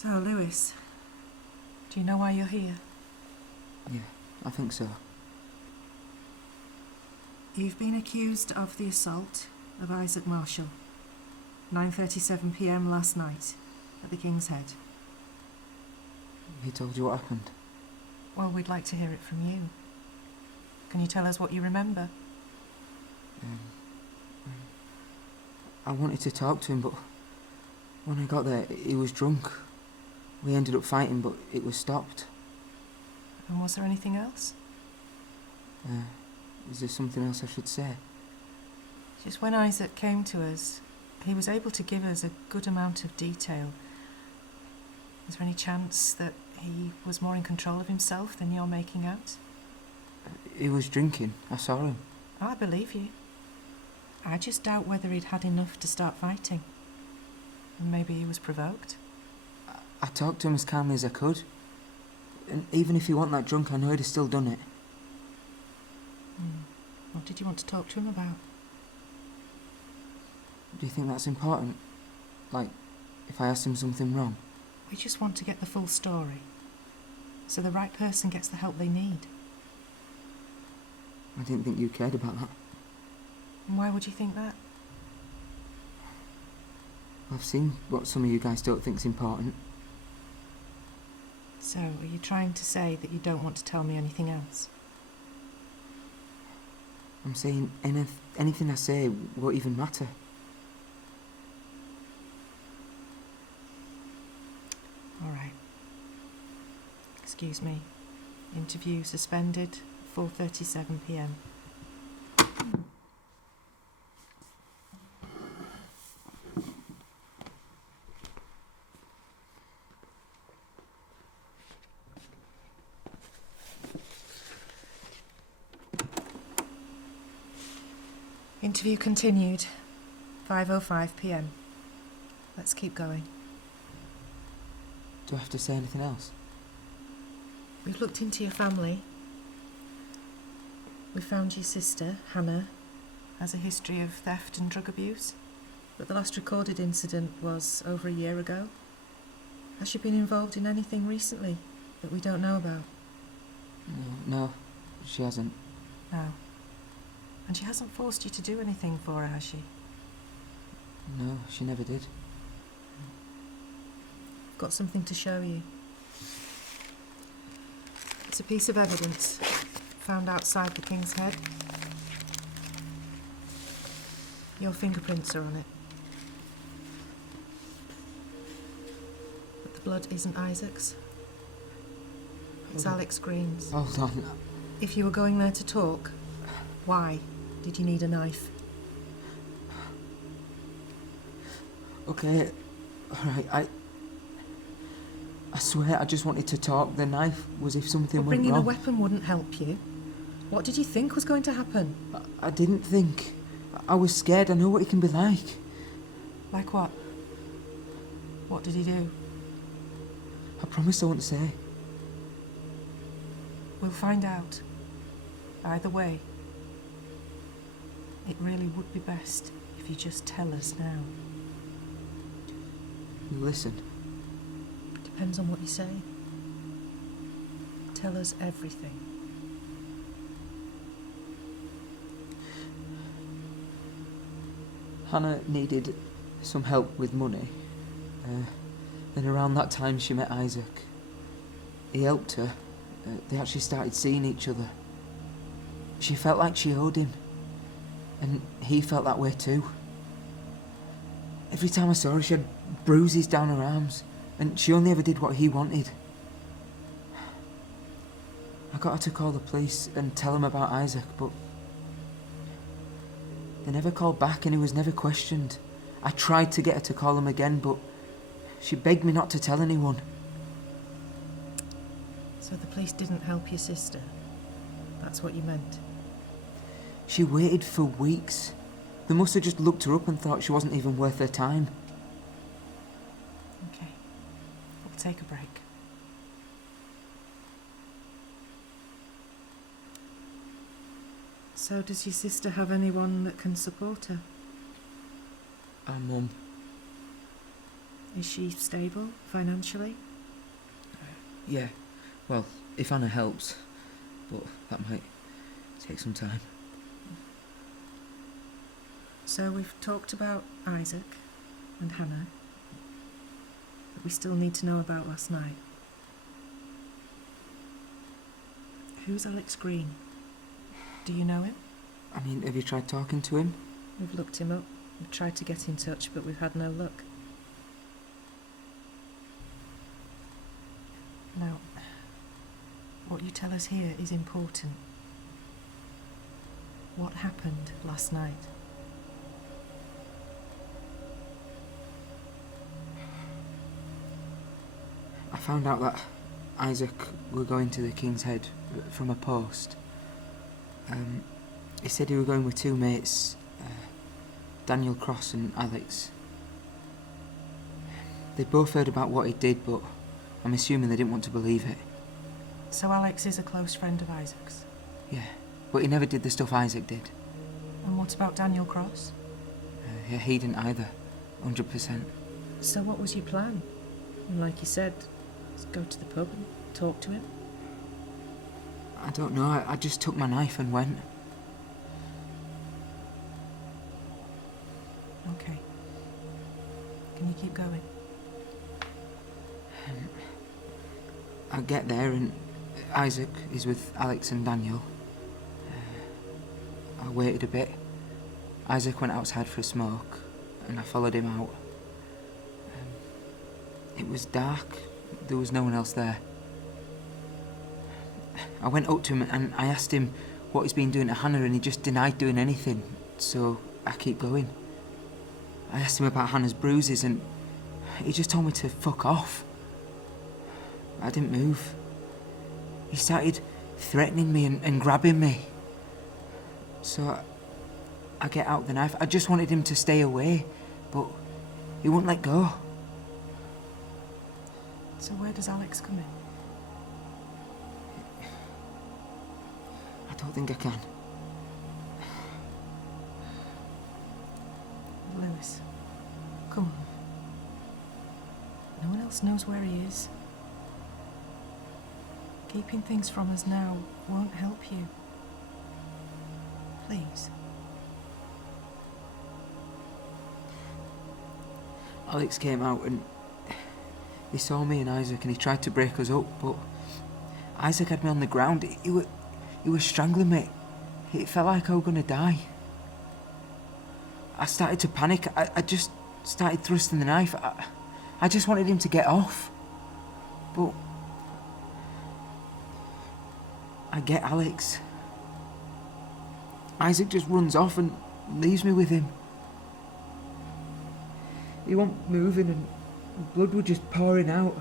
So, Lewis, do you know why you're here? Yeah, I think so. You've been accused of the assault of Isaac Marshall, 9:37 p.m. last night at the King's Head. He told you what happened? Well, we'd like to hear it from you. Can you tell us what you remember? I wanted to talk to him, but when I got there, he was drunk. We ended up fighting, but it was stopped. And was there anything else? Is there something else I should say? Just when Isaac came to us, he was able to give us a good amount of detail. Is there any chance that he was more in control of himself than you're making out? He was drinking. I saw him. I believe you. I just doubt whether he'd had enough to start fighting. And maybe he was provoked. I talked to him as calmly as I could. And even if he wasn't that drunk, I know he'd have still done it. What did you want to talk to him about? Do you think that's important? Like, if I asked him something wrong? We just want to get the full story, so the right person gets the help they need. I didn't think you cared about that. And why would you think that? I've seen what some of you guys don't think's important. So, are you trying to say that you don't want to tell me anything else? I'm saying anything I say won't even matter. All right. Excuse me. Interview suspended, 4:37 p.m. Interview continued, 5:05 p.m. Let's keep going. Do I have to say anything else? We've looked into your family. We found your sister, Hannah, has a history of theft and drug abuse, but the last recorded incident was over a year ago. Has she been involved in anything recently that we don't know about? No, she hasn't. No. And she hasn't forced you to do anything for her, has she? No, she never did. I've got something to show you. It's a piece of evidence found outside the King's Head. Your fingerprints are on it. But the blood isn't Isaac's. It's Alex Green's. Hold on. If you were going there to talk, why did you need a knife? Okay, alright, I swear I just wanted to talk. The knife was if something went Bringing wrong. a weapon wouldn't help you. What did you think was going to happen? I didn't think. I was scared. I know what he can be like. Like what? What did he do? I promise I won't say. We'll find out. Either way, it really would be best if you just tell us now. You listen. Depends on what you say. Tell us everything. Hannah needed some help with money. Then around that time she met Isaac. He helped her. They actually started seeing each other. She felt like she owed him. And he felt that way too. Every time I saw her, she had bruises down her arms. And she only ever did what he wanted. I got her to call the police and tell them about Isaac, but they never called back and he was never questioned. I tried to get her to call him again, but she begged me not to tell anyone. So the police didn't help your sister? That's what you meant? She waited for weeks. They must have just looked her up and thought she wasn't even worth their time. Okay. We'll take a break. So does your sister have anyone that can support her? Our mum. Is she stable financially? Yeah, well, if Anna helps, but that might take some time. So we've talked about Isaac and Hannah, but we still need to know about last night. Who's Alex Green? Do you know him? I mean, have you tried talking to him? We've looked him up. We've tried to get in touch, but we've had no luck. Now, what you tell us here is important. What happened last night? I found out that Isaac were going to the King's Head from a post. He said he were going with two mates, Daniel Cross and Alex. They both heard about what he did, but I'm assuming they didn't want to believe it. So Alex is a close friend of Isaac's? Yeah, but he never did the stuff Isaac did. And what about Daniel Cross? Yeah, he didn't either, 100%. So what was your plan? And like you said, just go to the pub and talk to him? I don't know, I just took my knife and went. Okay. Can you keep going? I get there and Isaac is with Alex and Daniel. I waited a bit. Isaac went outside for a smoke and I followed him out. It was dark. There was no one else there. I went up to him and I asked him what he's been doing to Hannah and he just denied doing anything, so I keep going. I asked him about Hannah's bruises and he just told me to fuck off. I didn't move. He started threatening me and grabbing me. So I get out the knife. I just wanted him to stay away, but he wouldn't let go. So where does Alex come in? I don't think I can. Lewis, come on. No one else knows where he is. Keeping things from us now won't help you. Please. Alex came out and he saw me and Isaac and he tried to break us up, but Isaac had me on the ground. He was strangling me. It felt like I was going to die. I started to panic. I just started thrusting the knife. I just wanted him to get off. But I get Alex. Isaac just runs off and leaves me with him. He wasn't moving and blood was just pouring out.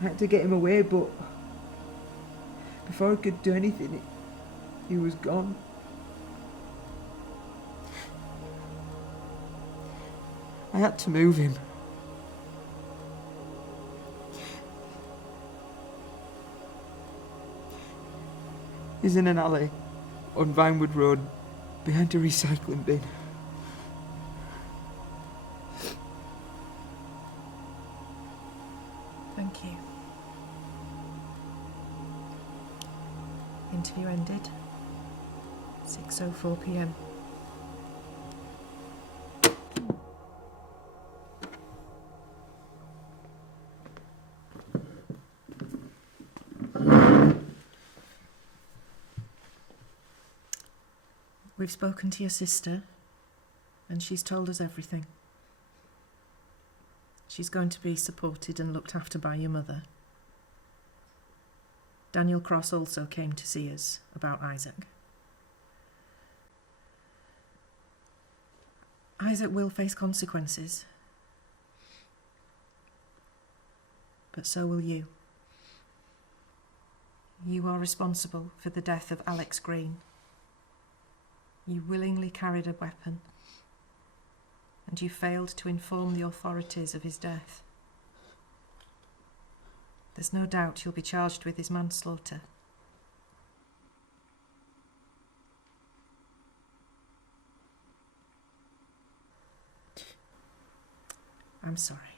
I had to get him away, but before I could do anything, he was gone. I had to move him. He's in an alley on Vinewood Road behind a recycling bin. Thank you. Interview ended. 6:04 p.m. We've spoken to your sister, and she's told us everything. She's going to be supported and looked after by your mother. Daniel Cross also came to see us about Isaac. Isaac will face consequences, but so will you. You are responsible for the death of Alex Green. You willingly carried a weapon, and you failed to inform the authorities of his death. There's no doubt you'll be charged with his manslaughter. I'm sorry.